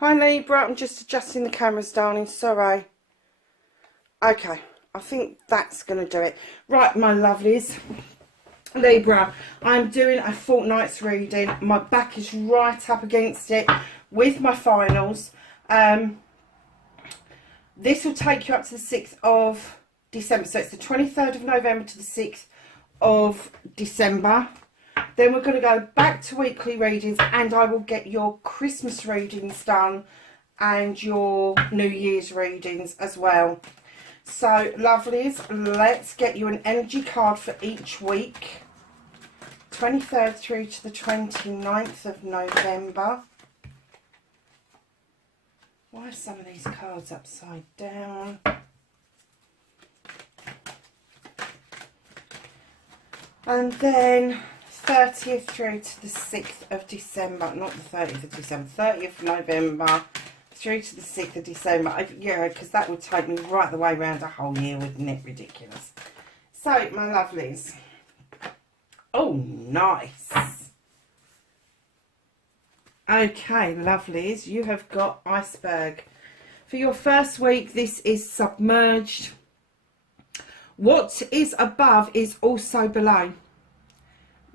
Hi Libra, I'm just adjusting the cameras, darling, sorry. Okay, I think that's going to do it. Right, my lovelies. Libra, I'm doing a fortnight's reading. My back is right up against it with my finals. This will take you up to the 6th of December. So it's the 23rd of November to the 6th of December. Then we're going to go back to weekly readings, and I will get your Christmas readings done and your New Year's readings as well. So, lovelies, let's get you an energy card for each week. 23rd through to the 29th of November. Why are some of these cards upside down? And then 30th through to the 6th of December, not the 30th of December, 30th of November through to the 6th of December. Yeah, because that would take me right the way around a whole year, wouldn't it? Ridiculous. So, my lovelies. Oh, nice. Okay, lovelies, you have got Iceberg. For your first week, this is Submerged. What is above is also below.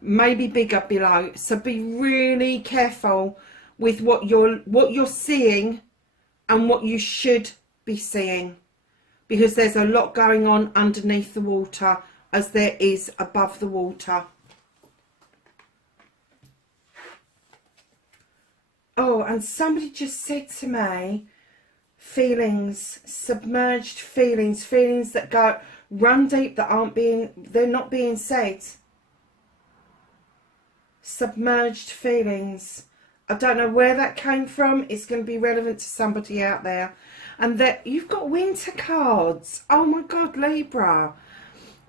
Maybe bigger below, so be really careful with what you're seeing and what you should be seeing, because there's a lot going on underneath the water as there is above the water. Oh, and somebody just said to me, feelings, submerged feelings, feelings that go run deep, that they're not being said. Submerged feelings. I don't know where that came from. It's going to be relevant to somebody out there. And that you've got winter cards. Oh my God, Libra.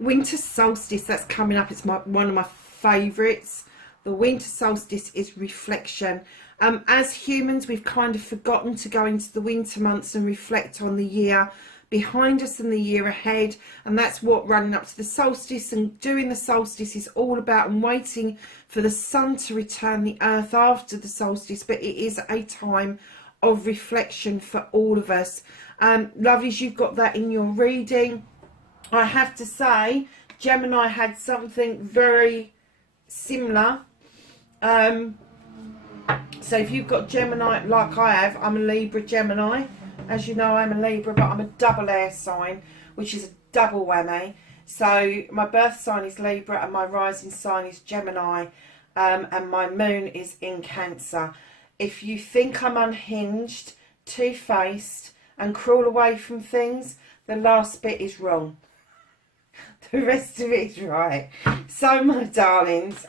Winter solstice, that's coming up. It's one of my favourites. The winter solstice is reflection. As humans, we've kind of forgotten to go into the winter months and reflect on the year behind us and the year ahead, and that's what running up to the solstice and doing the solstice is all about, and waiting for the sun to return the earth after the solstice. But it is a time of reflection for all of us. Lovelies, you've got that in your reading. I have to say, Gemini had something very similar. So if you've got Gemini like I have, I'm a Libra Gemini. As you know, I'm a Libra, but I'm a double air sign, which is a double whammy. So my birth sign is Libra and my rising sign is Gemini, and my moon is in Cancer. If you think I'm unhinged, two-faced and crawl away from things, the last bit is wrong. The rest of it is right. So, my darlings,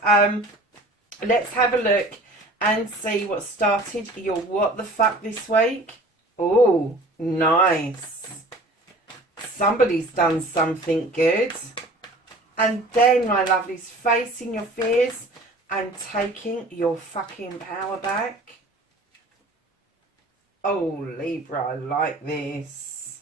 let's have a look and see what started your what the fuck this week. Oh, nice. Somebody's done something good. And then, my lovelies, facing your fears and taking your fucking power back. Oh, Libra, I like this.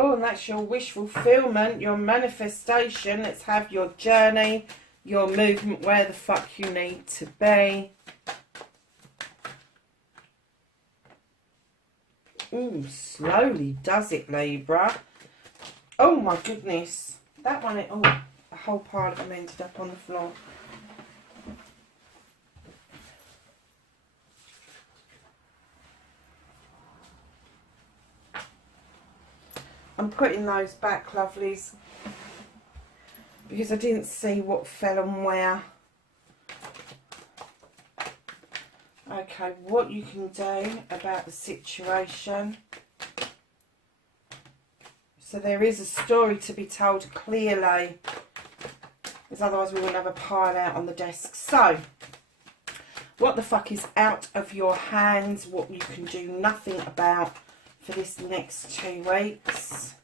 Oh, and that's your wish fulfillment, your manifestation. Let's have your journey, your movement, where the fuck you need to be. Ooh, slowly does it, Libra. Oh my goodness. That one, oh, a whole pile of them ended up on the floor. I'm putting those back, lovelies, because I didn't see what fell and where. Okay, what you can do about the situation. So there is a story to be told clearly. because otherwise we wouldn't have a pile out on the desk. So, what the fuck is out of your hands, what you can do nothing about for this next 2 weeks?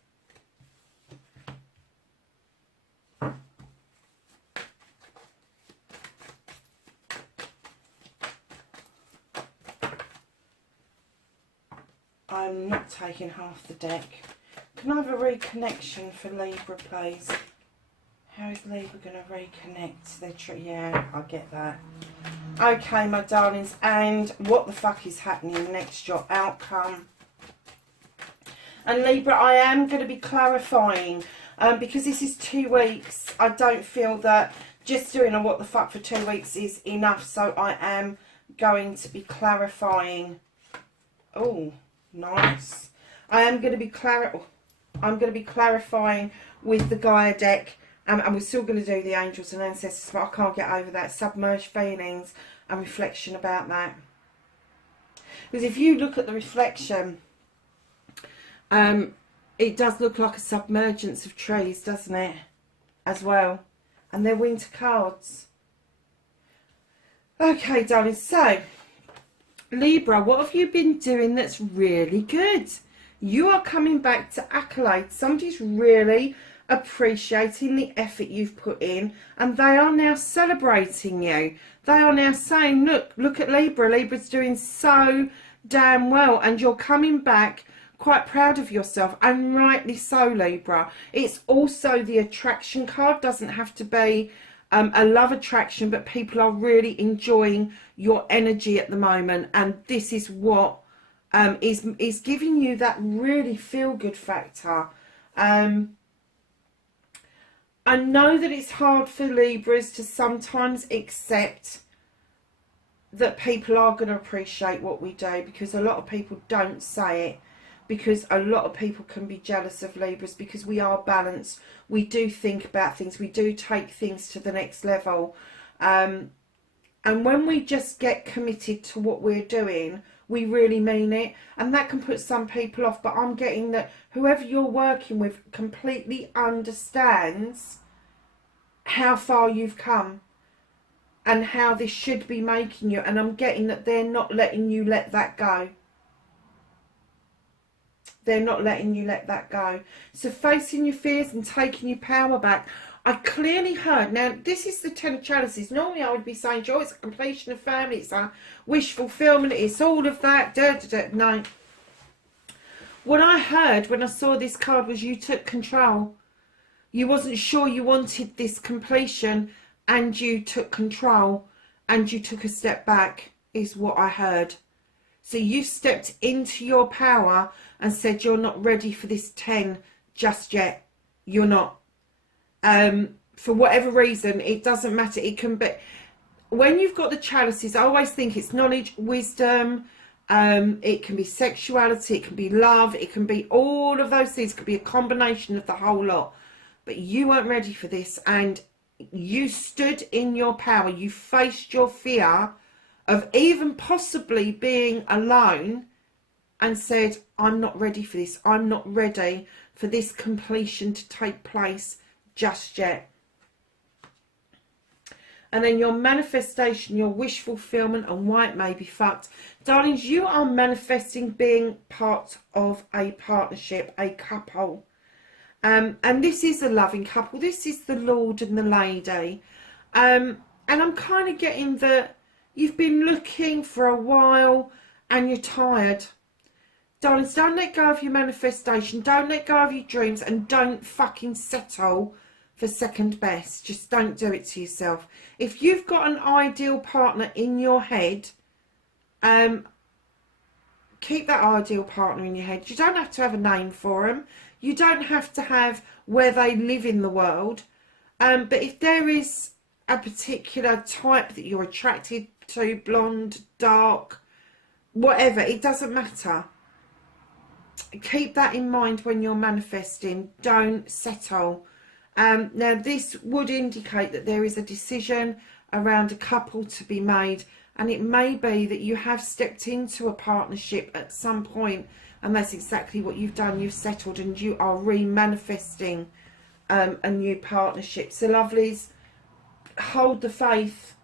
I'm not taking half the deck. Can I have a reconnection for Libra, please? How is Libra going to reconnect? Yeah, I get that. Okay, my darlings, and what the fuck is happening next? Your outcome. And Libra, I am going to be clarifying, because this is 2 weeks. I don't feel that just doing a what the fuck for 2 weeks is enough, so I am going to be clarifying. Oh, nice. I'm going to be clarifying with the Gaia deck, and we're still going to do the angels and ancestors, but I can't get over that submerged feelings and reflection about that. Because if you look at the reflection, it does look like a submergence of trees, doesn't it? As well. And they're winter cards. Okay, darling, so Libra, what have you been doing that's really good? You are coming back to accolade. Somebody's really appreciating the effort you've put in, and they are now celebrating you. They are now saying, look at Libra. Libra's doing so damn well, and you're coming back quite proud of yourself, and rightly so, Libra. It's also the attraction card. Doesn't have to be a love attraction, but people are really enjoying your energy at the moment, and this is what is giving you that really feel-good factor. I know that it's hard for Libras to sometimes accept that people are going to appreciate what we do, because a lot of people don't say it, because a lot of people can be jealous of Libras, because we are balanced. We do think about things. We do take things to the next level. And when we just get committed to what we're doing, we really mean it. And that can put some people off. But I'm getting that whoever you're working with completely understands how far you've come and how this should be making you. And I'm getting that they're not letting you let that go. They're not letting you let that go. So facing your fears and taking your power back. I clearly heard, now this is the 10 of chalices. Normally I would be saying, oh, it's a completion of family, it's a wish fulfillment, it's all of that. No. What I heard when I saw this card was you took control. You wasn't sure you wanted this completion, and you took control and you took a step back, is what I heard. So you stepped into your power and said you're not ready for this 10 just yet. You're not. For whatever reason, it doesn't matter. It can be, when you've got the chalices, I always think it's knowledge, wisdom, it can be sexuality, it can be love, it can be all of those things. It could be a combination of the whole lot. But you weren't ready for this, and you stood in your power. You faced your fear of even possibly being alone and said, I'm not ready for this. I'm not ready for this completion to take place just yet. And then your manifestation, your wish fulfillment, and why it may be fucked. Darlings, you are manifesting being part of a partnership, a couple. And this is a loving couple. This is the Lord and the Lady. And I'm kind of getting that you've been looking for a while and you're tired. Darlings, don't let go of your manifestation. Don't let go of your dreams, and don't fucking settle for second best. Just don't do it to yourself. If you've got an ideal partner in your head, keep that ideal partner in your head. You don't have to have a name for them. You don't have to have where they live in the world. But if there is a particular type that you're attracted to, blonde, dark, whatever, it doesn't matter. Keep that in mind when you're manifesting. Don't settle. Now this would indicate that there is a decision around a couple to be made, and it may be that you have stepped into a partnership at some point, and that's exactly what you've done. You've settled and you are re-manifesting a new partnership. So lovelies, hold the faith.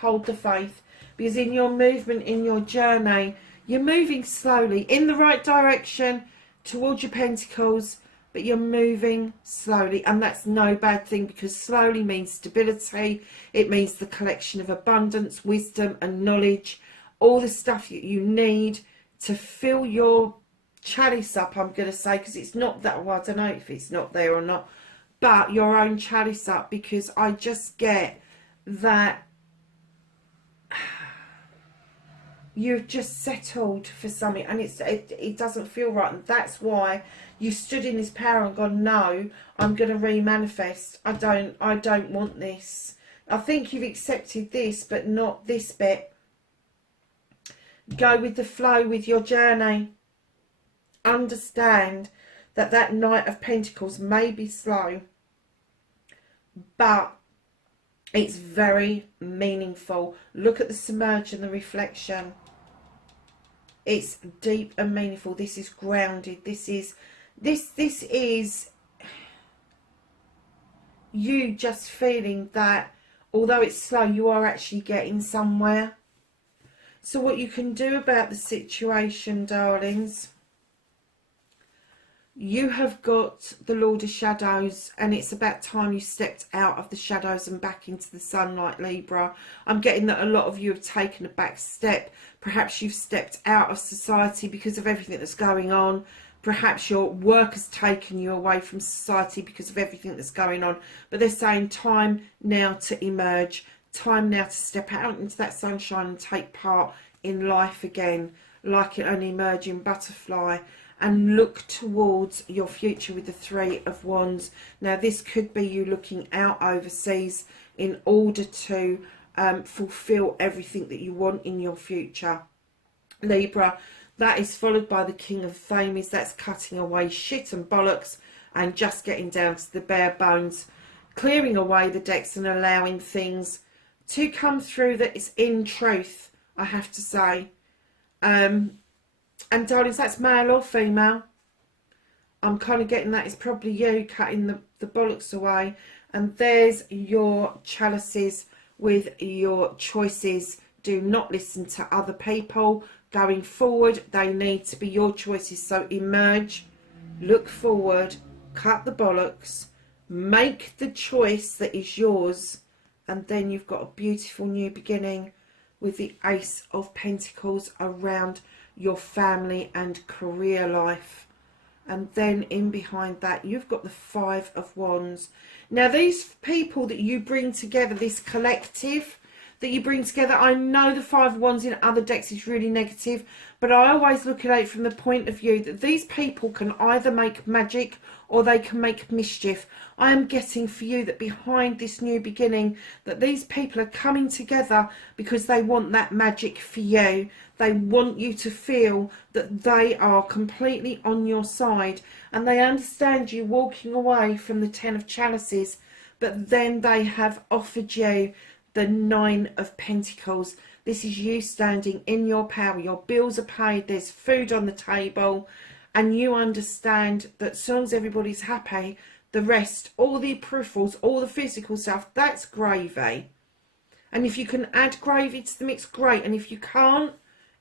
Hold the faith. Because in your movement, in your journey, you're moving slowly in the right direction towards your pentacles, but you're moving slowly, and that's no bad thing, because slowly means stability. It means the collection of abundance, wisdom and knowledge, all the stuff that you need to fill your chalice up, I'm going to say, because it's not that, well, I don't know if it's not there or not, but your own chalice up, because I just get that you've just settled for something, and it doesn't feel right, and that's why you stood in this power and gone, no, I'm going to remanifest. I don't want this. I think you've accepted this, but not this bit. Go with the flow with your journey. Understand that that Knight of Pentacles may be slow, but it's very meaningful. Look at the submerge and the reflection. It's deep and meaningful. This is grounded. This is you just feeling that although it's slow, you are actually getting somewhere. So what you can do about the situation, darlings, you have got the Lord of Shadows, and it's about time you stepped out of the shadows and back into the sunlight, Libra. I'm getting that a lot of you have taken a back step. Perhaps you've stepped out of society because of everything that's going on. Perhaps your work has taken you away from society because of everything that's going on. But they're saying time now to emerge. Time now to step out into that sunshine and take part in life again, like an emerging butterfly, and look towards your future with the Three of Wands. Now, this could be you looking out overseas in order to fulfill everything that you want in your future, Libra. That is followed by the King of Famies. That's cutting away shit and bollocks and just getting down to the bare bones, clearing away the decks and allowing things to come through that is in truth, I have to say. And darlings, that's male or female. I'm kind of getting that it's probably you cutting the bollocks away. And there's your chalices with your choices. Do not listen to other people. Going forward, they need to be your choices. So emerge, look forward, cut the bollocks, make the choice that is yours, and then you've got a beautiful new beginning with the Ace of Pentacles around your family and career life. And then in behind that, you've got the Five of Wands. Now, these people that you bring together, this collective that you bring together, I know the Five of Wands in other decks is really negative, but I always look at it from the point of view that these people can either make magic or they can make mischief. I am getting for you that behind this new beginning, that these people are coming together because they want that magic for you. They want you to feel that they are completely on your side, and they understand you walking away from the Ten of Chalices, but then they have offered you the Nine of Pentacles. This is you standing in your power. Your bills are paid. There's food on the table. And you understand that as long as everybody's happy, the rest, all the peripherals, all the physical stuff, that's gravy. And if you can add gravy to the mix, great. And if you can't,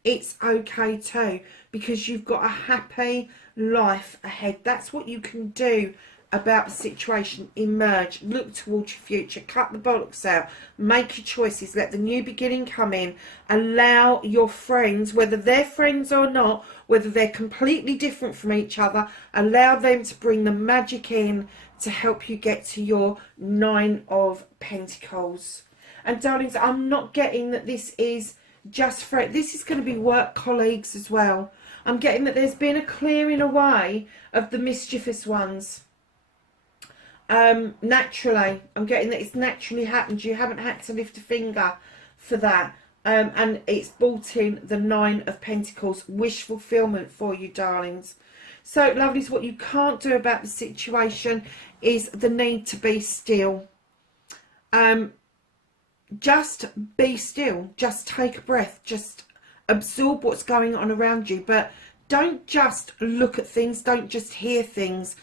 it's okay too. Because you've got a happy life ahead. That's what you can do about the situation. Emerge, look towards your future, cut the bollocks out, make your choices, let the new beginning come in, allow your friends, whether they're friends or not, whether they're completely different from each other, allow them to bring the magic in to help you get to your Nine of Pentacles. And darlings, I'm not getting that this is just for it. This is going to be work colleagues as well. I'm getting that there's been a clearing away of the mischievous ones. Naturally, I'm getting that it's naturally happened. You haven't had to lift a finger for that. And it's brought in the Nine of Pentacles, wish fulfillment for you, darlings. So, lovelies, what you can't do about the situation is the need to be still. Just be still. Just take a breath. Just absorb what's going on around you. But don't just look at things. Don't just hear things.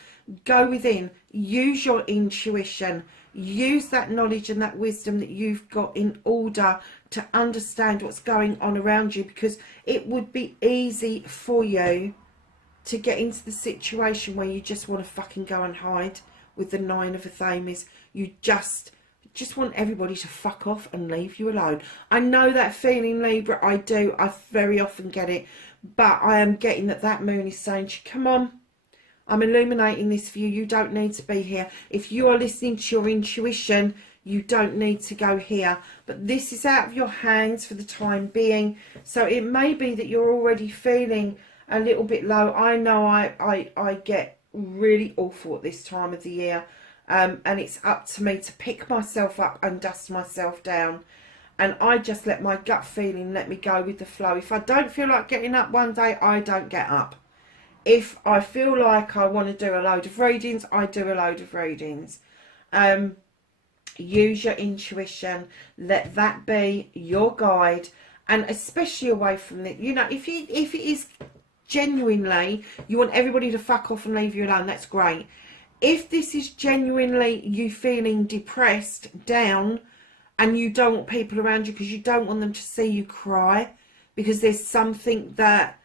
Go within. Use your intuition. use that knowledge and that wisdom that you've got in order to understand what's going on around you, because it would be easy for you to get into the situation where you just want to fucking go and hide with the Nine of Athames. You just want everybody to fuck off and leave you alone. I know that feeling, Libra. I do. I very often get it. But I am getting that moon is saying to you, come on, I'm illuminating this for you. You don't need to be here. If you are listening to your intuition, you don't need to go here. But this is out of your hands for the time being. So it may be that you're already feeling a little bit low. I know I get really awful at this time of the year. And it's up to me to pick myself up and dust myself down. And I just let my gut feeling let me go with the flow. If I don't feel like getting up one day, I don't get up. If I feel like I want to do a load of readings, I do a load of readings. Use your intuition. Let that be your guide. And especially away from it. You know, if it is genuinely you want everybody to fuck off and leave you alone, that's great. If this is genuinely you feeling depressed, down, and you don't want people around you because you don't want them to see you cry, because there's something that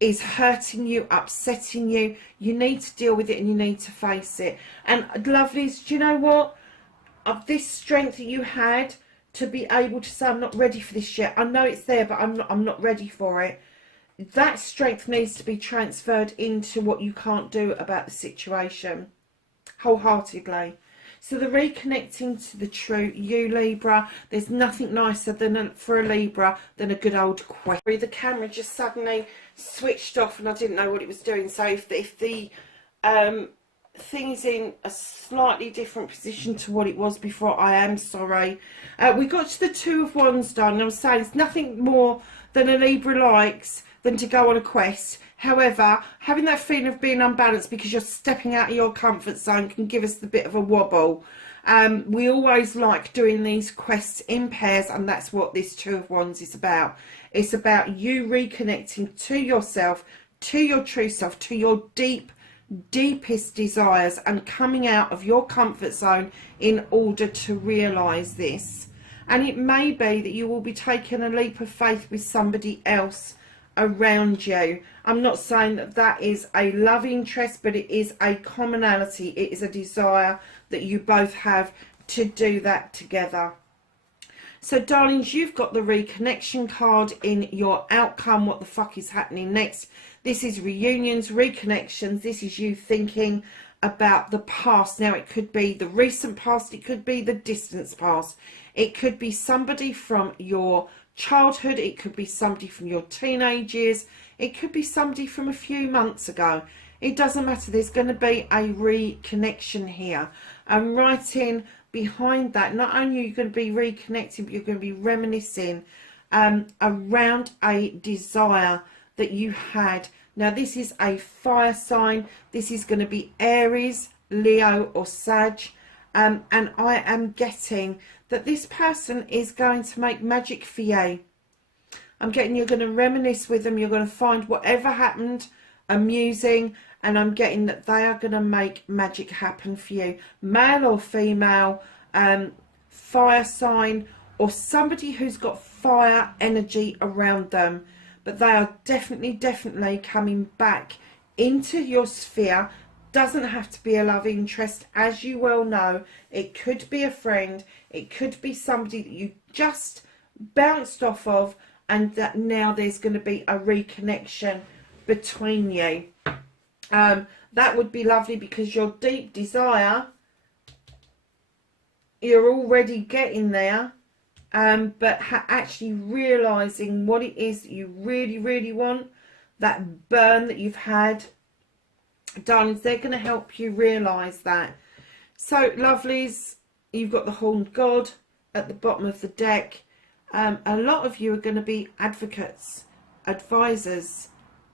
is hurting you, upsetting you, you need to deal with it and you need to face it. And lovelies, do you know what? Of this strength that you had to be able to say, I'm not ready for this yet. I know it's there, but I'm not ready for it. That strength needs to be transferred into what you can't do about the situation, wholeheartedly. So the reconnecting to the true you, Libra, there's nothing nicer than for a Libra than a good old quest. The camera just suddenly switched off and I didn't know what it was doing. So if the thing is in a slightly different position to what it was before, I am sorry. We got to the Two of Wands done, and I was saying it's nothing more than a Libra likes than to go on a quest. However, having that feeling of being unbalanced because you're stepping out of your comfort zone can give us a bit of a wobble. We always like doing these quests in pairs, and that's what this Two of Wands is about. It's about you reconnecting to yourself, to your true self, to your deepest desires, and coming out of your comfort zone in order to realise this. And it may be that you will be taking a leap of faith with somebody else around you. I'm not saying that that is a love interest, but it is a commonality. It is a desire that you both have to do that together. So darlings, you've got the reconnection card in your outcome. What the fuck is happening next? This is reunions, reconnections. This is you thinking about the past. Now it could be the recent past, it could be the distant past, it could be somebody from your childhood, it could be somebody from your teenage years, it could be somebody from a few months ago. It doesn't matter. There's going to be a reconnection here. And right in behind that, not only are you going to be reconnecting, but you're going to be reminiscing around a desire that you had. Now this is a fire sign. This is going to be Aries, Leo or Sag. And I am getting that this person is going to make magic for you. I'm getting you're going to reminisce with them. You're going to find whatever happened amusing. And I'm getting that they are going to make magic happen for you. Male or female, fire sign, or somebody who's got fire energy around them. But they are definitely coming back into your sphere. Doesn't have to be a love interest, as you well know. It could be a friend. It could be somebody that you just bounced off of, and that now there's going to be a reconnection between you. That would be lovely, because your deep desire, you're already getting there. But actually realising what it is that you really want, that burn that you've had, darlings, they're going to help you realise that. So lovelies, you've got the Horned God at the bottom of the deck. A lot of you are going to be advocates, advisors,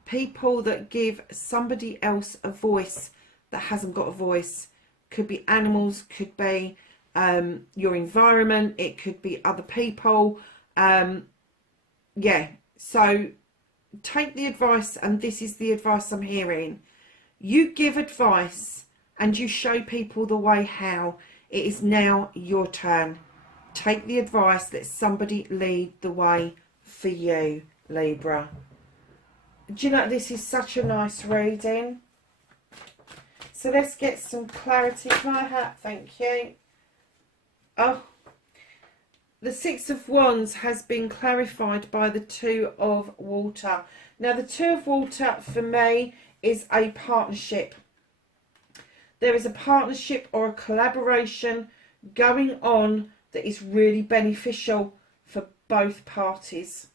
people that give somebody else a voice that hasn't got a voice. Could be animals, could be your environment, it could be other people. Yeah, so take the advice, and this is the advice I'm hearing. You give advice and you show people the way how. It is now your turn. Take the advice. Let somebody lead the way for you, Libra. Do you know, this is such a nice reading. So let's get some clarity. Can I have, thank you. Oh, the Six of Wands has been clarified by the Two of Water. Now, the Two of Water for me is a partnership. There is a partnership or a collaboration going on that is really beneficial for both parties.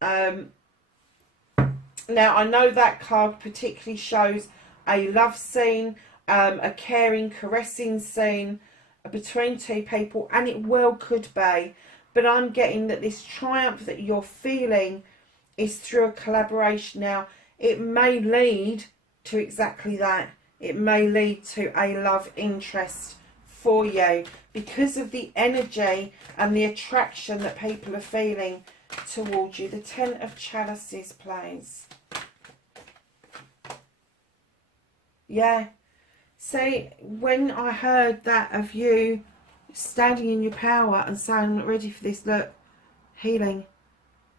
Now, I know that card particularly shows a love scene, a caring, caressing scene between two people, and it well could be. But I'm getting that this triumph that you're feeling is through a collaboration. Now, it may lead to exactly that. It may lead to a love interest for you because of the energy and the attraction that people are feeling towards you. The Ten of Chalices, please. Yeah. See, when I heard that of you standing in your power and saying, I'm not ready for this, look, healing.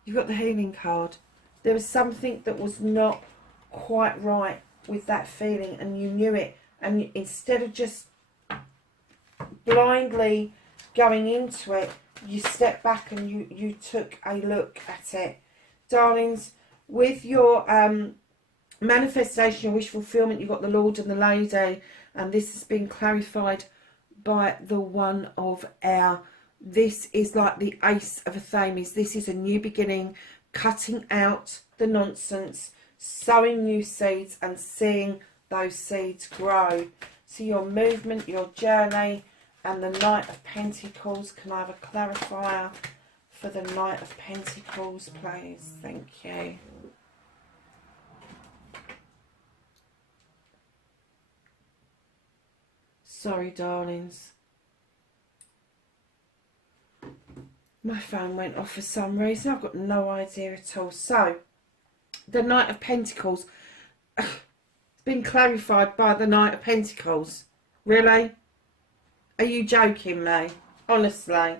You've got the healing card. There was something that was not quite right with that feeling, and you knew it. And instead of just blindly going into it, you stepped back and you took a look at it. Darlings, with your manifestation, your wish fulfillment, you've got the Lord and the Lady, and this has been clarified by the One of Air. This is like the Ace of Athames. This is a new beginning, cutting out the nonsense, sowing new seeds and seeing those seeds grow. So your movement, your journey, and the Knight of Pentacles. Can I have a clarifier for the Knight of Pentacles, please? Thank you. Sorry, darlings. My phone went off for some reason. I've got no idea at all. So, the Knight of Pentacles. It's been clarified by the Knight of Pentacles. Really? Are you joking me? Honestly.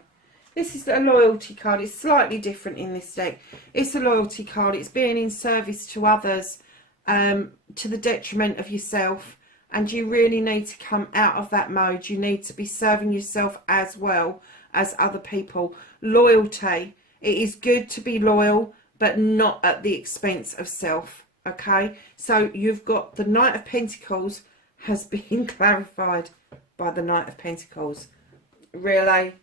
This is a loyalty card. It's slightly different in this deck. It's a loyalty card. It's being in service to others to the detriment of yourself. And you really need to come out of that mode. You need to be serving yourself as well as other people. Loyalty. It is good to be loyal, but not at the expense of self. Okay? So you've got the Knight of Pentacles has been clarified by the Knight of Pentacles. Really?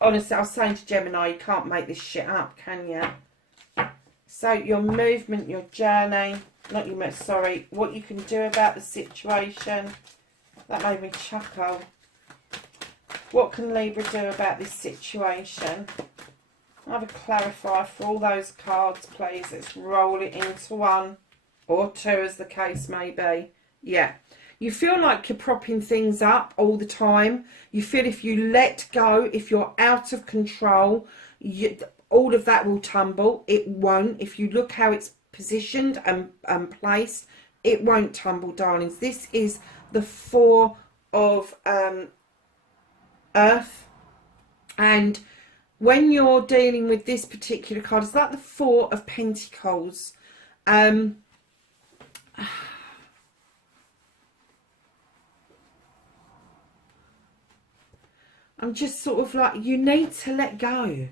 Honestly, I was saying to Gemini, you can't make this shit up, can you? So your movement, your journey, not your, sorry, what you can do about the situation. That made me chuckle. What can Libra do about this situation? I'll have a clarifier for all those cards, please. Let's roll it into one or two, as the case may be. Yeah. You feel like you're propping things up all the time. You feel if you let go, if you're out of control, all of that will tumble. It won't. If you look how it's positioned and placed, it won't tumble, darlings. This is the Four of Earth. And when you're dealing with this particular card, it's like the Four of Pentacles. I'm just sort of like, you need to let go.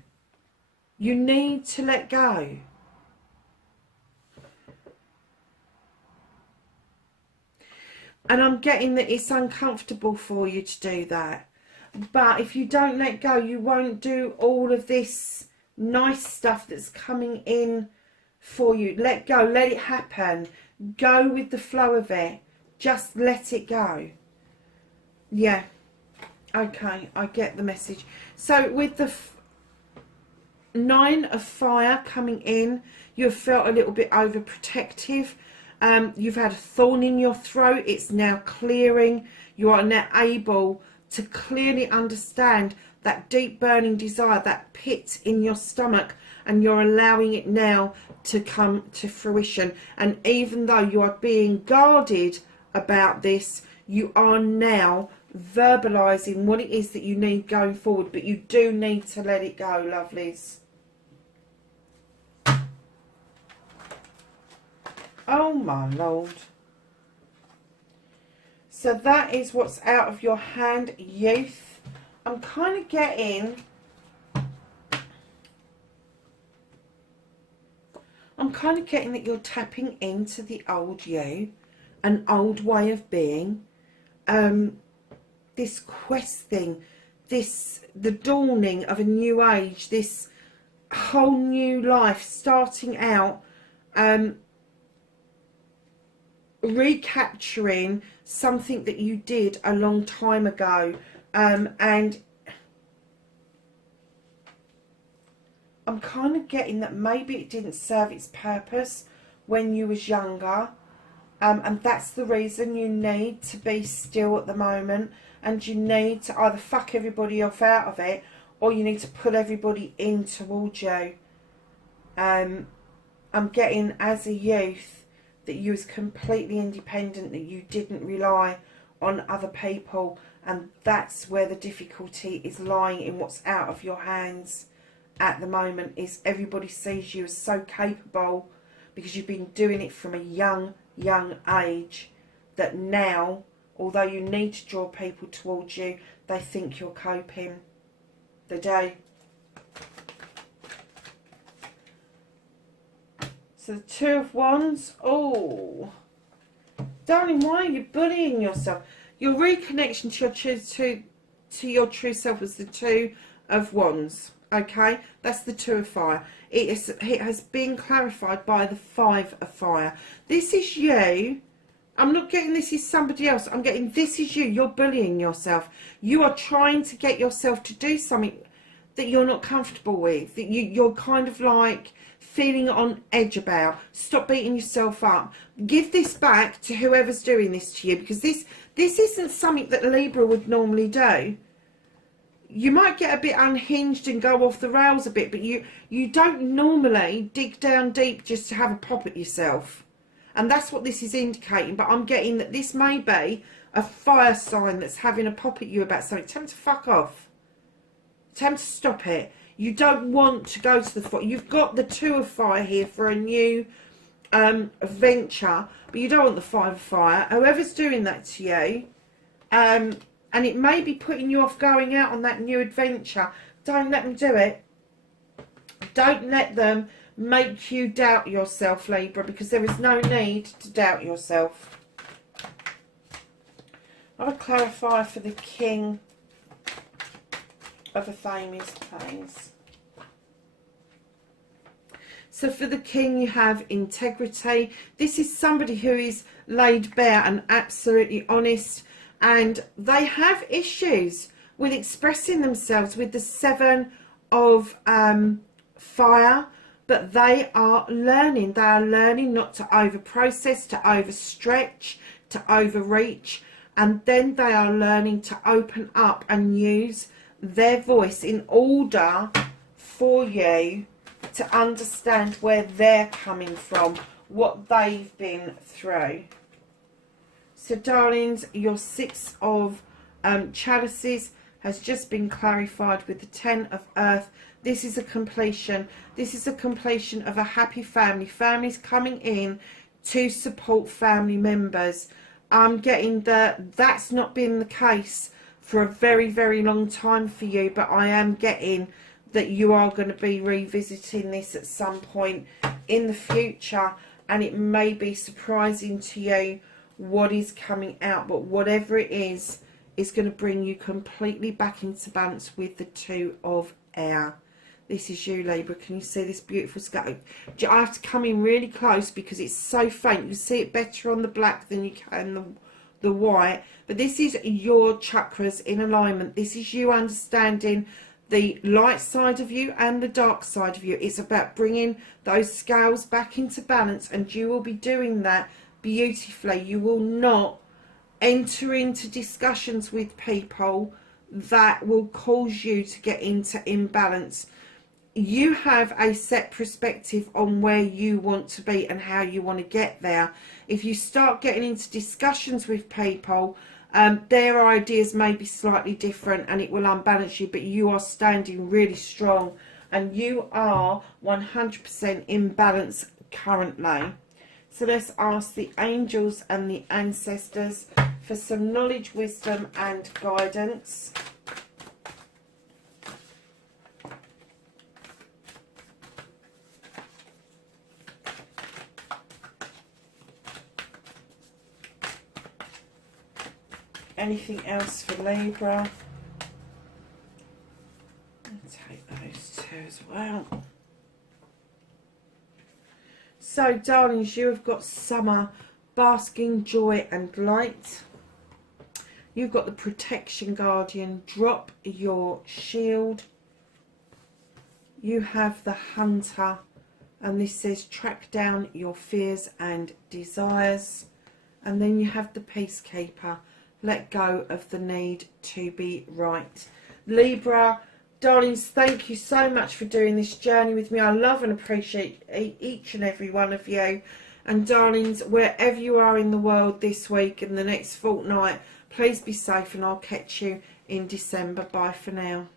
You need to let go. And I'm getting that it's uncomfortable for you to do that. But if you don't let go, you won't do all of this nice stuff that's coming in for you. Let go. Let it happen. Go with the flow of it. Just let it go. Yeah. Okay, I get the message. So with the Nine of Fire coming in, you've felt a little bit overprotective. You've had a thorn in your throat. It's now clearing. You are now able to clearly understand that deep burning desire, that pit in your stomach, and you're allowing it now to come to fruition. And even though you are being guarded about this, you are now verbalising what it is that you need going forward, but you do need to let it go, lovelies. Oh my Lord. So that is what's out of your hand, youth. I'm kind of getting... that you're tapping into the old you, an old way of being. This quest thing, the dawning of a new age, this whole new life starting out, recapturing something that you did a long time ago, and I'm kind of getting that maybe it didn't serve its purpose when you was younger, and that's the reason you need to be still at the moment, and you need to either fuck everybody off out of it, or you need to pull everybody in towards you. I'm getting, as a youth, that you was completely independent, that you didn't rely on other people, and that's where the difficulty is lying in what's out of your hands at the moment. Is everybody sees you as so capable because you've been doing it from a young age, that now, although you need to draw people towards you, they think you're coping. They do. So the Two of Wands. Oh, darling, why are you bullying yourself? Your reconnection to your true self was the Two of Wands. Okay, that's the Two of Fire. It has been clarified by the Five of Fire. This is you. I'm not getting this is somebody else. I'm getting this is you. You're bullying yourself. You are trying to get yourself to do something that you're not comfortable with, that you're kind of like feeling on edge about. Stop beating yourself up. Give this back to whoever's doing this to you, because this isn't something that Libra would normally do. You might get a bit unhinged and go off the rails a bit, but you don't normally dig down deep just to have a pop at yourself. And that's what this is indicating. But I'm getting that this may be a fire sign that's having a pop at you about something. Tell them to fuck off. Tell them to stop it. You don't want to go to the fire. You've got the Two of Fire here for a new venture, but you don't want the Five of Fire. Whoever's doing that to you, and it may be putting you off going out on that new adventure, don't let them do it. Don't let them make you doubt yourself, Libra, because there is no need to doubt yourself. I'll clarify for the King of the Thames, please. So for the King, you have integrity. This is somebody who is laid bare and absolutely honest, and they have issues with expressing themselves with the Seven of Fire, but they are learning. They are learning not to over-process, to overstretch, to overreach, and then they are learning to open up and use their voice in order for you to understand where they're coming from, what they've been through. So darlings, your Six of Chalices has just been clarified with the Ten of Earth. This is a completion. This is a completion of a happy family. Families coming in to support family members. I'm getting that that's not been the case for a very, very long time for you, but I am getting that you are going to be revisiting this at some point in the future, and it may be surprising to you what is coming out, but whatever it is going to bring you completely back into balance with the Two of Air. This is you, Libra. Can you see this beautiful sky? I have to come in really close because it's so faint. You see it better on the black than you can the white. But this is your chakras in alignment. This is you understanding the light side of you and the dark side of you. It's about bringing those scales back into balance, and you will be doing that beautifully. You will not enter into discussions with people that will cause you to get into imbalance. You have a set perspective on where you want to be and how you want to get there. If you start getting into discussions with people Their ideas may be slightly different and it will unbalance you, but you are standing really strong and you are 100% in balance currently. So let's ask the angels and the ancestors for some knowledge, wisdom and guidance. Anything else for Libra? I'll take those two as well. So, darlings, you have got summer, basking, joy and light. You've got the protection guardian, drop your shield. You have the hunter, and this says track down your fears and desires. And then you have the peacekeeper, let go of the need to be right. Libra, darlings, thank you so much for doing this journey with me. I love and appreciate each and every one of you. And darlings, wherever you are in the world this week and the next fortnight, please be safe and I'll catch you in December. Bye for now.